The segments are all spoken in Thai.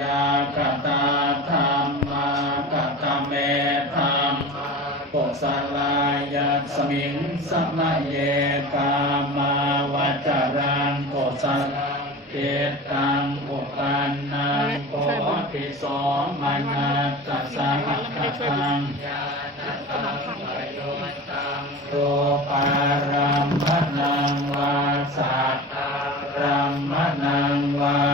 ยากตาธรรมากตเมธรรมกุศลายาสมิงสมะเยกามาวจารังกุศลเจตังอุปันนังโพธิโสมนัสสะสะหะตังรูปารัมมนังวาสัตตารัมมนังวา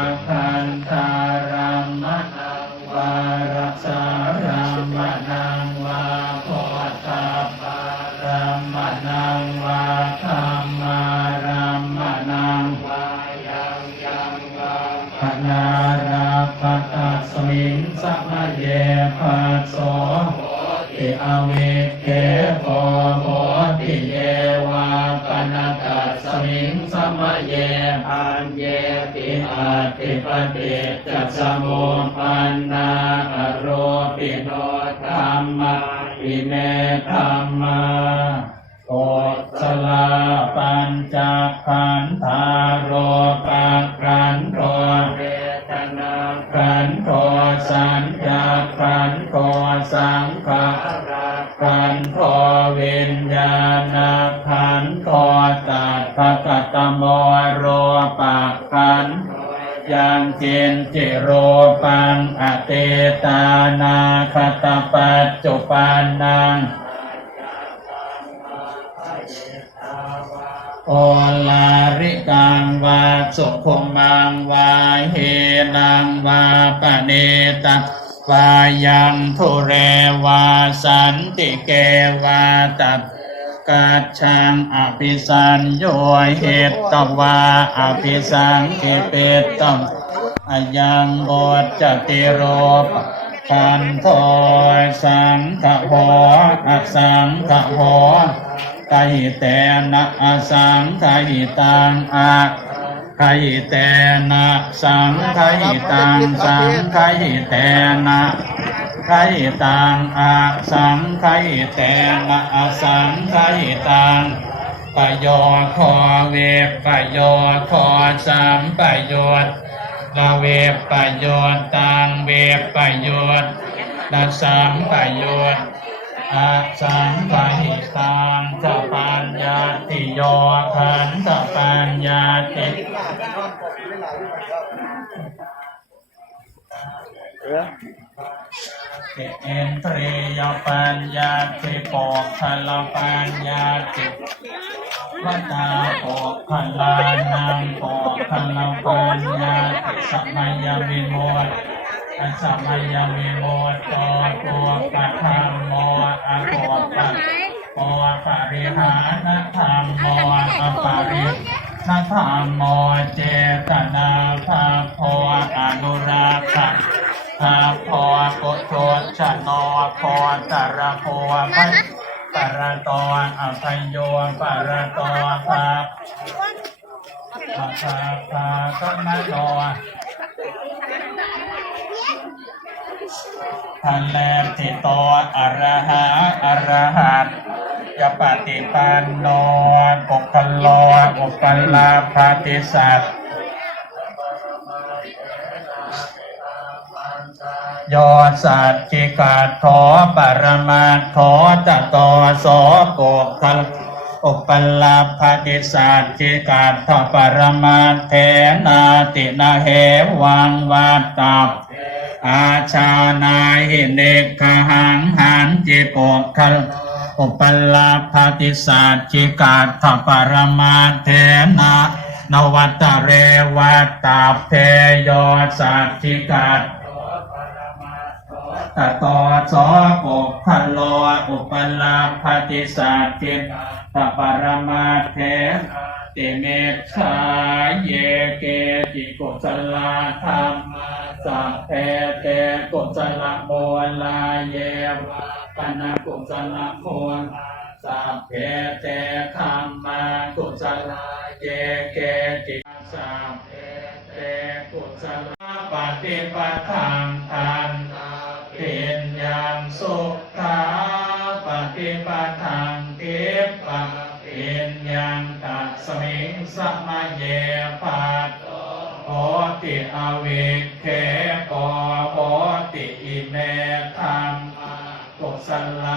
ติอเวเกโกโหติเยวาปนาตัสมิงสมะเยอันเยติอาติปติจัสสมุปันนาอโรปิโนธรรมะอิเมธรรมาโกสลาปัญจขันธาโรปักขันโทเวทนาขันโทสัญญาขันโท สังขารขันโทวิญญาณขันโทตัตถกตโมโรปักขันยังจินจิโรปังอเตตานาคตปัจจุปันนังโอลาริกังวาสุขุมังวาเฮนังวาปะเนตัง วายังทุเรวาสันติเกวาตัดกัจฉังอภิสัญโยเหตตวาอภิสังกิเปตตังอายังบทจติโรปคันโทสังขะหอสังขะโหไกหิเตนะอสังไหิตังอะ ไกหิเตนะสังไกหิตังสังไกหิเตนะไกหิตังอะสังไกหิเตนะอสังไกหิตังปโยคอเวปโยคอสัมปโยชน์ละเวปโยชน์ตังเวปโยชน์ละสัมปโยชน์อาสังปะหิตังสัพพัญญาติโยขันสัพพัญญาติ เอ็นตรียปัญญาติโปกขัลปัญญาติวัตตาโปกขัลานังโปกขัลปัญญาติสัมมยวิโมตอัสสมยามิโมโตโกปัฏฐามโมอะโกปัฏโมปะริหานธรรมโมอะปะรินธรรมโมเจตนาภาโพอนุราคะ ภาโพกุโตชะโนโพตระโพปัสปะระตออภัยโยปะระโตภาภาภาภาตนะโนทันแลติตอะระหะอระหัตยปฏิปันโนปุคโลอุปลาภาติสัต โยสัจจิกาโทปรมาโทตโตโสโกคัลอุปลาภาติสัจจิกาโทปรมาเทนาตินาเหวังวัตตาอาชานาหิเนกหังหันจิโกคัลอุปลาภาติสัจจิกาทปรมาเทนะนวัตเรวัตตาเพโยสัจจิกา ตตอสอโกคัลโลอุปลาภาติสัจจิตปรมาเทนะติเมชาเยเกจิกุสลาธรรมสัพเพเตกุศลโมลาเยวะปนะกุศลโมลาสัพเพเตคัมมากุศลเยเกจิสัพเพเตกุศลปฏิปทังทันเังเกปะเป็นยังตะสมิงสมาเยปะโอติอเวกเขปะโอติอิเมธรรมตุสล